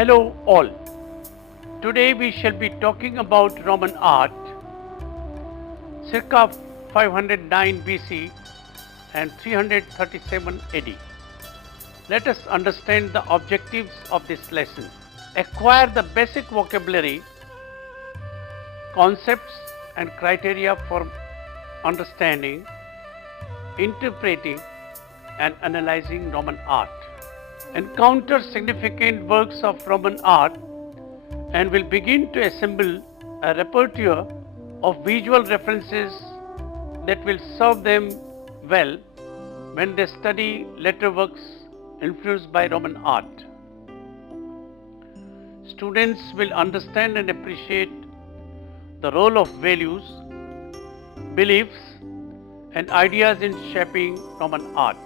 Hello all. Today we shall be talking about Roman art circa 509 BC and 337 AD. Let us understand the objectives of this lesson. Acquire the basic vocabulary, concepts and criteria for understanding, interpreting and analyzing Roman art. Encounter significant works of Roman art and will begin to assemble a repertoire of visual references that will serve them well when they study later works influenced by Roman art. Students will understand and appreciate the role of values, beliefs and ideas in shaping Roman art.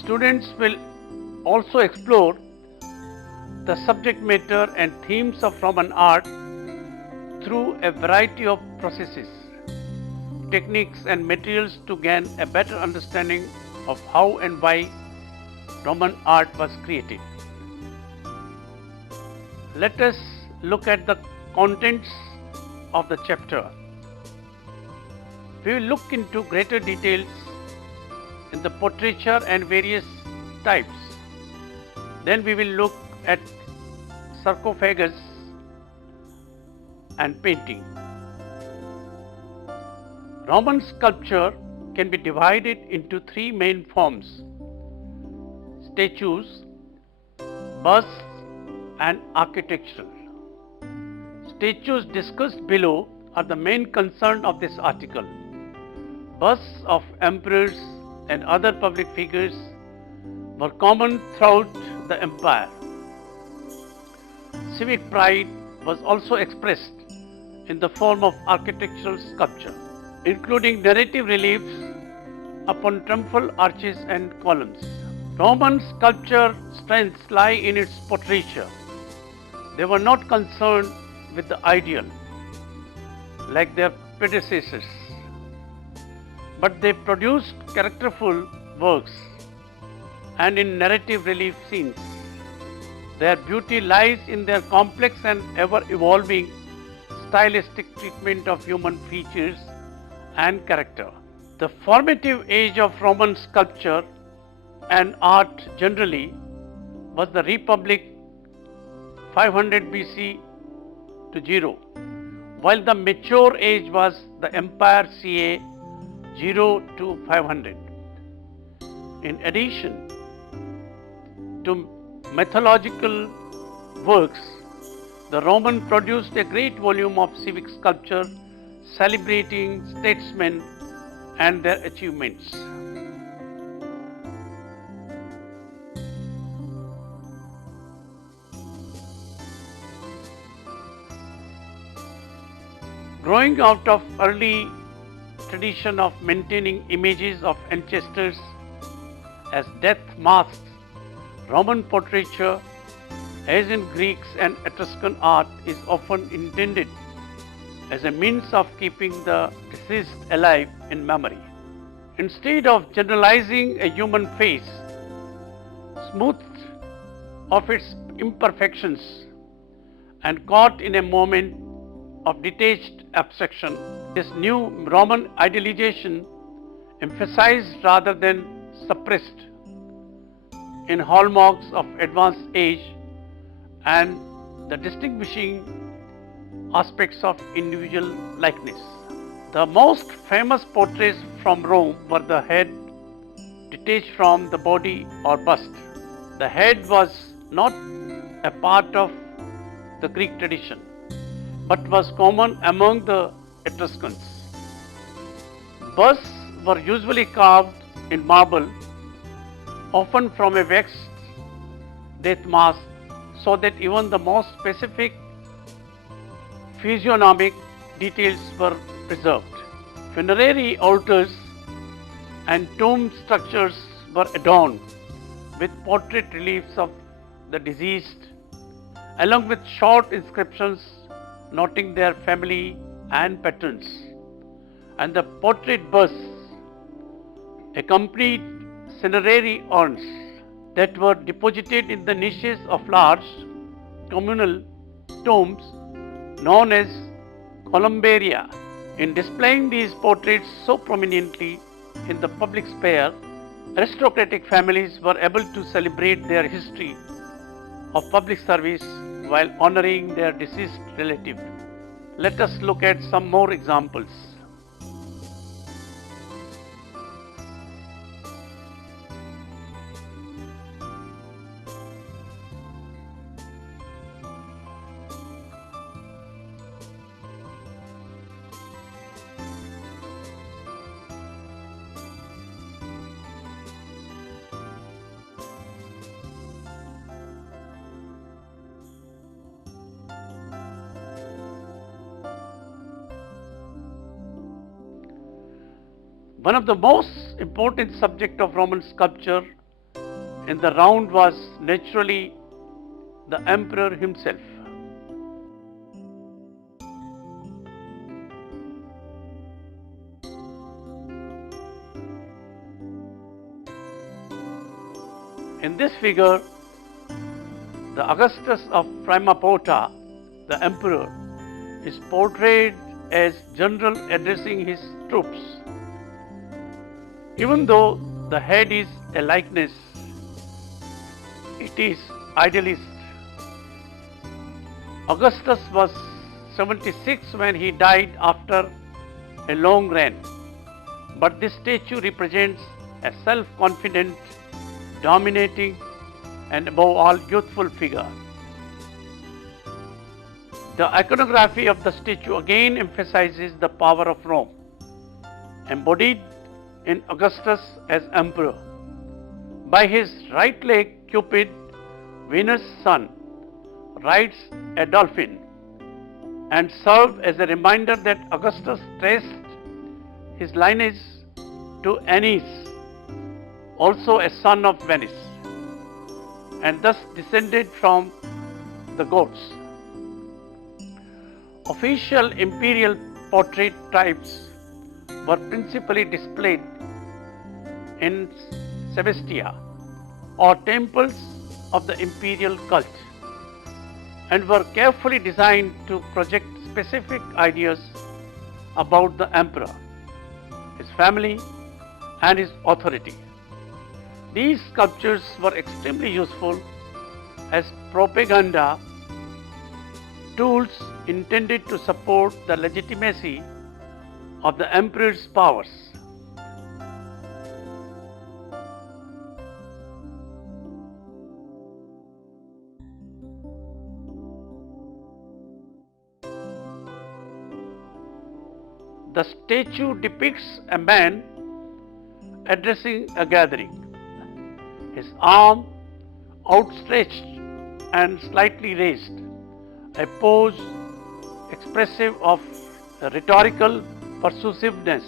Students will also explore the subject matter and themes of Roman art through a variety of processes, techniques and materials to gain a better understanding of how and why Roman art was created. Let us look at the contents of the chapter. We will look into greater details in the portraiture and various types. Then we will look at sarcophagus and painting. Roman sculpture can be divided into three main forms: statues, busts and architectural. Statues discussed below are the main concern of this article. Busts of emperors and other public figures were common throughout the empire. Civic pride was also expressed in the form of architectural sculpture, including narrative reliefs upon triumphal arches and columns. Roman sculpture strengths lie in its portraiture. They were not concerned with the ideal like their predecessors, but they produced characterful works and in narrative relief scenes. Their beauty lies in their complex and ever-evolving stylistic treatment of human features and character. The formative age of Roman sculpture and art generally was the Republic 500 BC to 0, while the mature age was the Empire ca 0 to 500. In addition to mythological works, the Roman produced a great volume of civic sculpture celebrating statesmen and their achievements. Growing out of early tradition of maintaining images of ancestors as death masks, Roman portraiture, as in Greek and Etruscan art, is often intended as a means of keeping the deceased alive in memory. Instead of generalizing a human face, smoothed of its imperfections and caught in a moment of detached abstraction, this new Roman idealization, emphasized rather than suppressed in hallmarks of advanced age and the distinguishing aspects of individual likeness. The most famous portraits from Rome were the head detached from the body or bust. The head was not a part of the Greek tradition, but was common among the Etruscans. Busts were usually carved in marble, often from a waxed death mask, so that even the most specific physiognomic details were preserved. Funerary altars and tomb structures were adorned with portrait reliefs of the deceased, along with short inscriptions noting their family and patrons. And the portrait busts accompanied cinerary urns that were deposited in the niches of large communal tombs known as columbaria. In displaying these portraits so prominently in the public sphere, aristocratic families were able to celebrate their history of public service while honoring their deceased relative. Let us look at some more examples. One of the most important subjects of Roman sculpture in the round was naturally the emperor himself. In this figure, the Augustus of Prima Porta, the emperor, is portrayed as general addressing his troops. Even though the head is a likeness, it is idealist. Augustus was 76 when he died after a long reign, but this statue represents a self-confident, dominating, and above all youthful figure. The iconography of the statue again emphasizes the power of Rome, embodied in Augustus as emperor. By his right leg, Cupid, Venus' son, rides a dolphin and served as a reminder that Augustus traced his lineage to Aeneas, also a son of Venice, and thus descended from the gods. Official imperial portrait types were principally displayed in Sebastia, or temples of the imperial cult, and were carefully designed to project specific ideas about the emperor, his family, and his authority. These sculptures were extremely useful as propaganda tools intended to support the legitimacy of the emperor's powers. The statue depicts a man addressing a gathering, his arm outstretched and slightly raised, a pose expressive of rhetorical persuasiveness.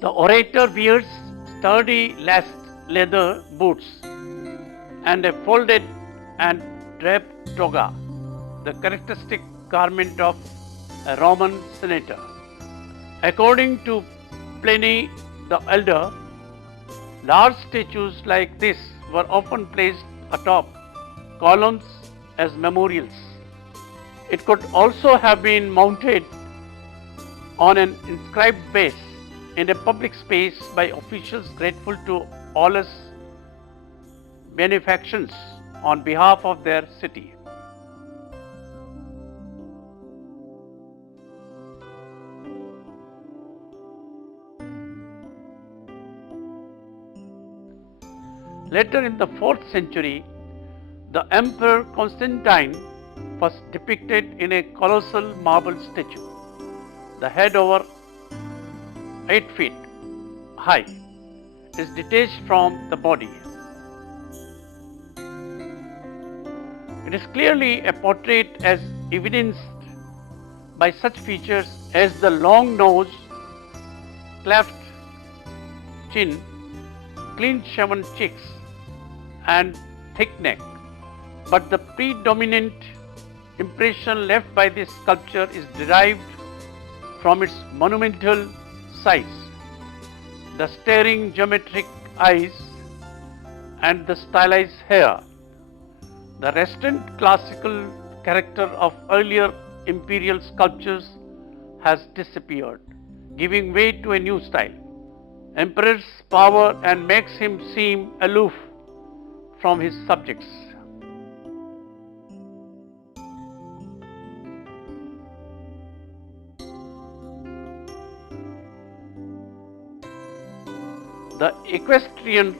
The orator wears sturdy laced leather boots and a folded and draped toga, the characteristic garment of a Roman senator. According to Pliny the Elder, large statues like this were often placed atop columns as memorials. It could also have been mounted on an inscribed base in a public space by officials grateful to Aulus' benefactions on behalf of their city. Later in the 4th century, the Emperor Constantine was depicted in a colossal marble statue. The head, over 8 feet high, is detached from the body. It is clearly a portrait as evidenced by such features as the long nose, cleft chin, clean-shaven cheeks, and thick neck. But the predominant impression left by this sculpture is derived from its monumental size. The staring geometric eyes, and the stylized hair. The restrained classical character of earlier imperial sculptures has disappeared, giving way to a new style. Emperor's power and makes him seem aloof from his subjects. The equestrian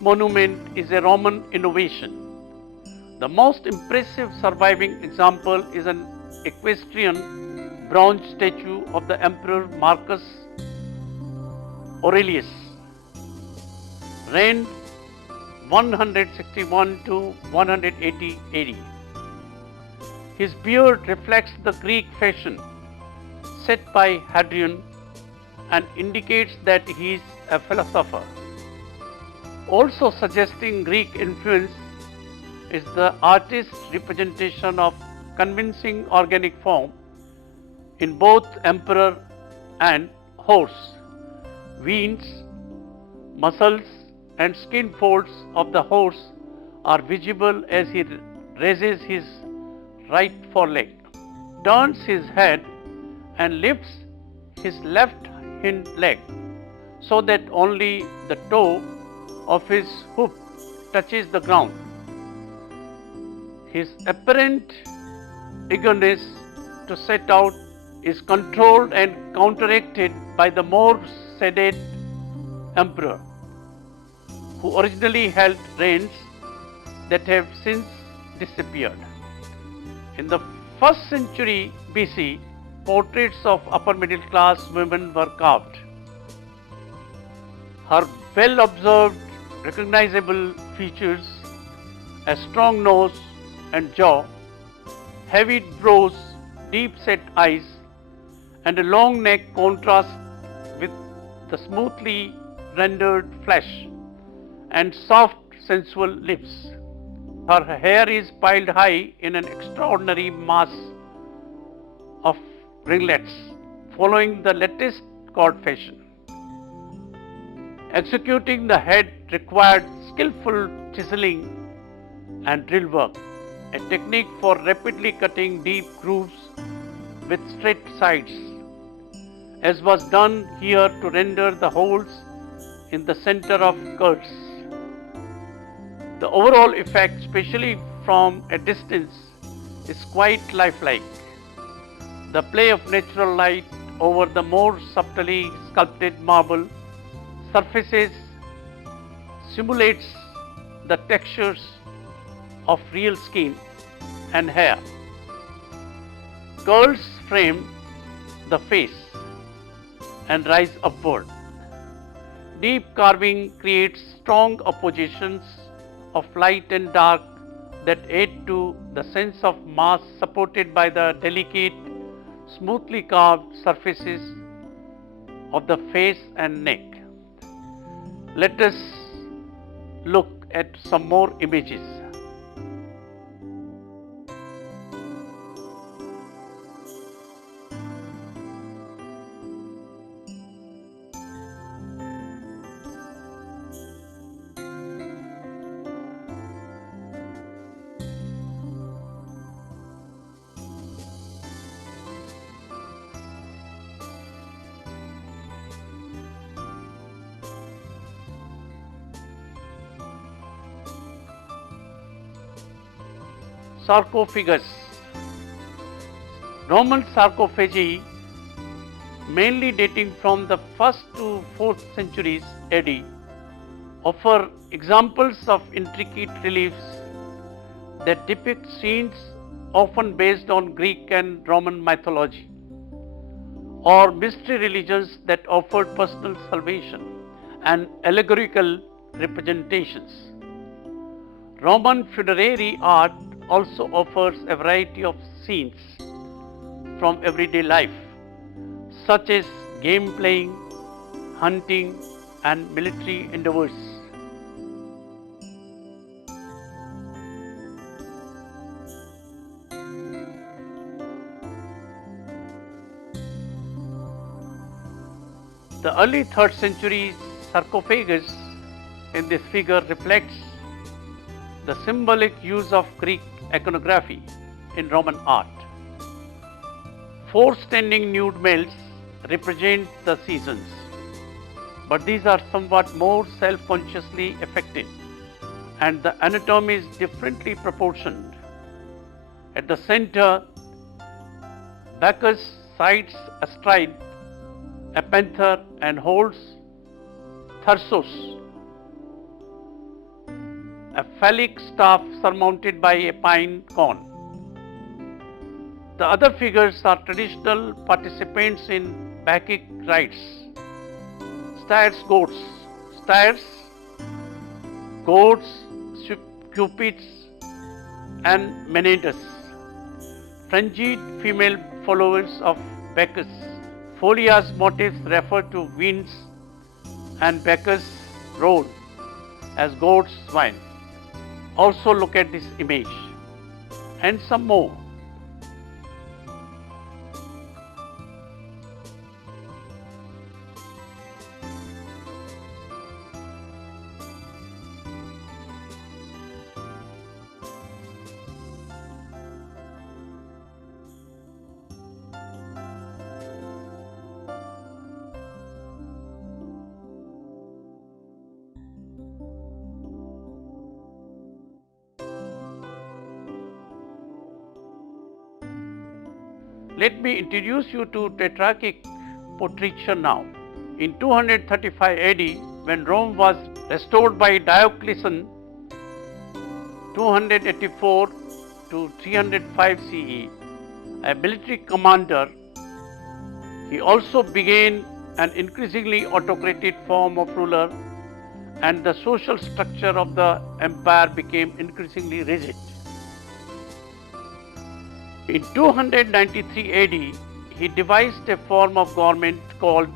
monument is a Roman innovation. The most impressive surviving example is an equestrian bronze statue of the Emperor Marcus Aurelius, reigned 161 to 180 AD. His beard reflects the Greek fashion set by Hadrian and indicates that he is a philosopher. Also suggesting Greek influence is the artist's representation of convincing organic form in both emperor and horse. Veins, muscles and skin folds of the horse are visible as he raises his right foreleg, turns his head and lifts his left hind leg so that only the toe of his hoof touches the ground. His apparent eagerness to set out is controlled and counteracted by the more sedate emperor, who originally held reigns that have since disappeared. In the 1st century BC, portraits of upper middle class women were carved. Her well observed, recognizable features, a strong nose and jaw, heavy brows, deep set eyes, and a long neck contrast with the smoothly rendered flesh and soft sensual lips. Her hair is piled high in an extraordinary mass of ringlets, following the latest court fashion. Executing the head required skillful chiseling and drill work, a technique for rapidly cutting deep grooves with straight sides, as was done here to render the holes in the center of curves. The overall effect, especially from a distance, is quite lifelike. The play of natural light over the more subtly sculpted marble surfaces simulates the textures of real skin and hair. Curls frame the face and rise upward. Deep carving creates strong oppositions of light and dark that aid to the sense of mass supported by the delicate, smoothly carved surfaces of the face and neck. Let us look at some more images. Sarcophagus. Roman sarcophagi, mainly dating from the 1st to 4th centuries AD, offer examples of intricate reliefs that depict scenes often based on Greek and Roman mythology, or mystery religions that offered personal salvation and allegorical representations. Roman funerary art also offers a variety of scenes from everyday life, such as game playing, hunting, and military endeavors. The early 3rd century sarcophagus in this figure reflects the symbolic use of Greek iconography in Roman art. Four standing nude males represent the seasons, but these are somewhat more self-consciously affected, and the anatomy is differently proportioned. At the center, Bacchus sides astride a panther and holds Thyrsos, a phallic staff surmounted by a pine cone. The other figures are traditional participants in Bacchic rites. Stairs, goats, cupids, and Menedus. Fringed female followers of Bacchus. Pholia's motifs refer to winds and Bacchus' role as goat's swine. Also look at this image and some more. Let me introduce you to Tetrarchic portraiture now. In 235 AD, when Rome was restored by Diocletian, 284 to 305 CE, a military commander, he also began an increasingly autocratic form of ruler, and the social structure of the empire became increasingly rigid. In 293 AD, he devised a form of government called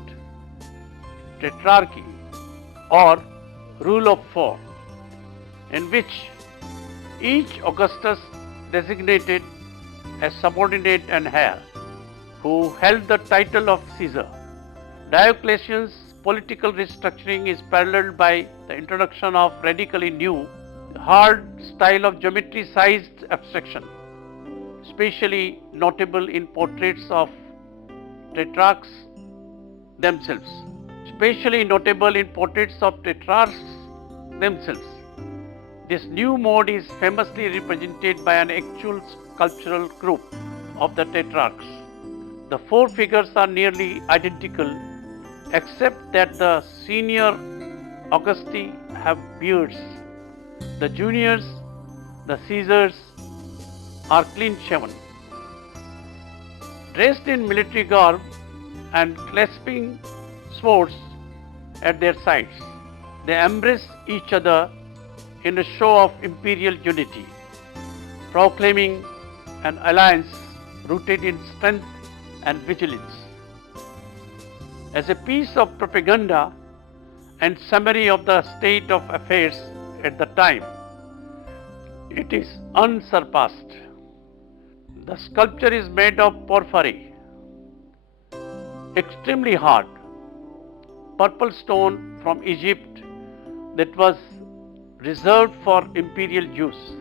Tetrarchy or rule of four, in which each Augustus designated a subordinate and heir who held the title of Caesar. Diocletian's political restructuring is paralleled by the introduction of radically new, hard style of geometry-sized abstraction, especially notable in portraits of tetrarchs themselves. This new mode is famously represented by an actual sculptural group of the tetrarchs. The four figures are nearly identical, except that the senior Augusti have beards. The juniors, the Caesars, are clean-shaven. Dressed in military garb and clasping swords at their sides, they embrace each other in a show of imperial unity, proclaiming an alliance rooted in strength and vigilance. As a piece of propaganda and summary of the state of affairs at the time, it is unsurpassed. The sculpture is made of porphyry, extremely hard, purple stone from Egypt that was reserved for imperial use.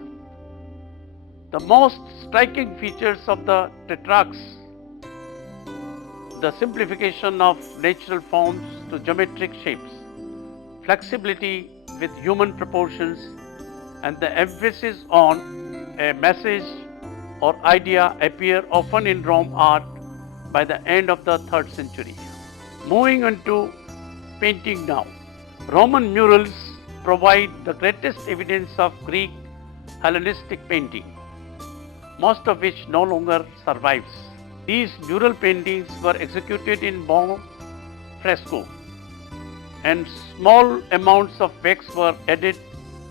The most striking features of the tetrarchs, the simplification of natural forms to geometric shapes, flexibility with human proportions, and the emphasis on a message or idea appear often in Rome art by the end of the 3rd century. Moving on to painting now. Roman murals provide the greatest evidence of Greek Hellenistic painting, most of which no longer survives. These mural paintings were executed in bon fresco, and small amounts of wax were added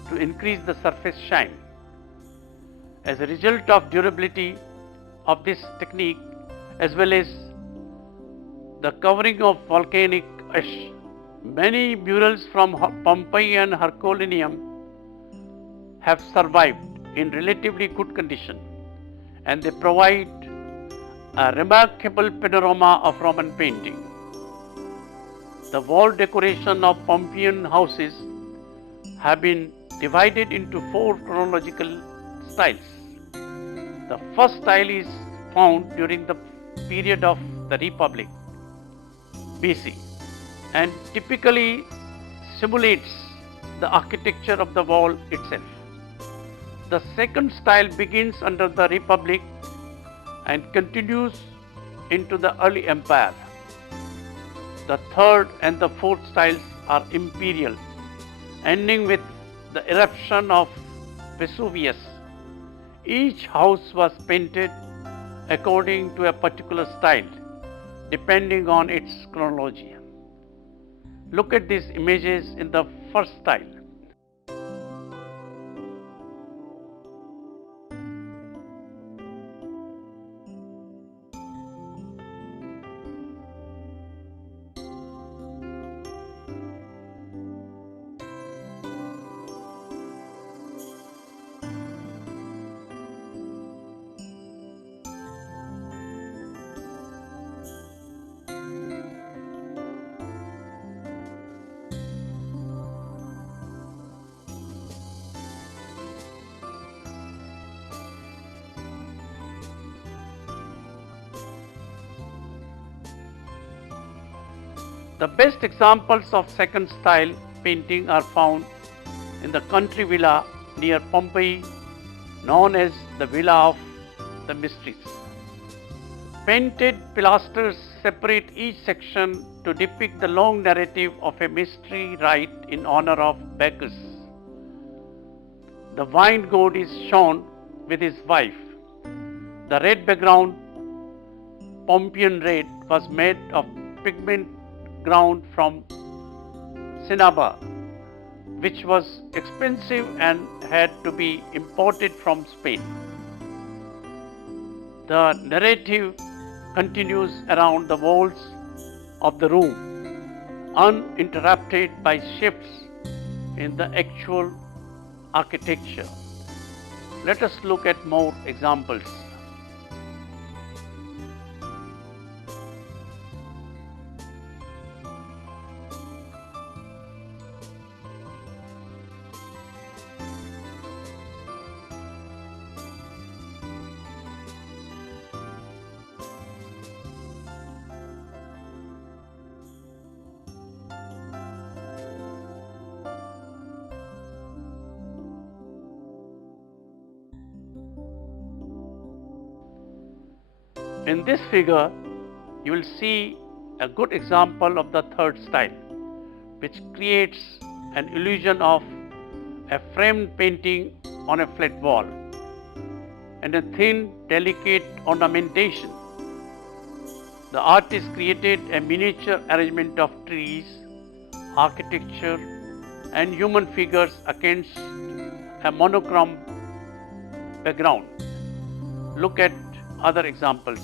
to increase the surface shine. As a result of durability of this technique, as well as the covering of volcanic ash, many murals from Pompeii and Herculaneum have survived in relatively good condition, and they provide a remarkable panorama of Roman painting. The wall decoration of Pompeian houses have been divided into four chronological styles. The first style is found during the period of the Republic, BC, and typically simulates the architecture of the wall itself. The second style begins under the Republic and continues into the early empire. The third and the fourth styles are imperial, ending with the eruption of Vesuvius. Each house was painted according to a particular style, depending on its chronology. Look at these images in the first style. The best examples of second style painting are found in the country villa near Pompeii, known as the Villa of the Mysteries. Painted pilasters separate each section to depict the long narrative of a mystery rite in honor of Bacchus. The wine god is shown with his wife. The red background, Pompeian red, was made of pigment ground from cinnabar, which was expensive and had to be imported from Spain. The narrative continues around the walls of the room, uninterrupted by shifts in the actual architecture. Let us look at more examples. In this figure, you will see a good example of the third style, which creates an illusion of a framed painting on a flat wall and a thin, delicate ornamentation. The artist created a miniature arrangement of trees, architecture, and human figures against a monochrome background. Look at other examples.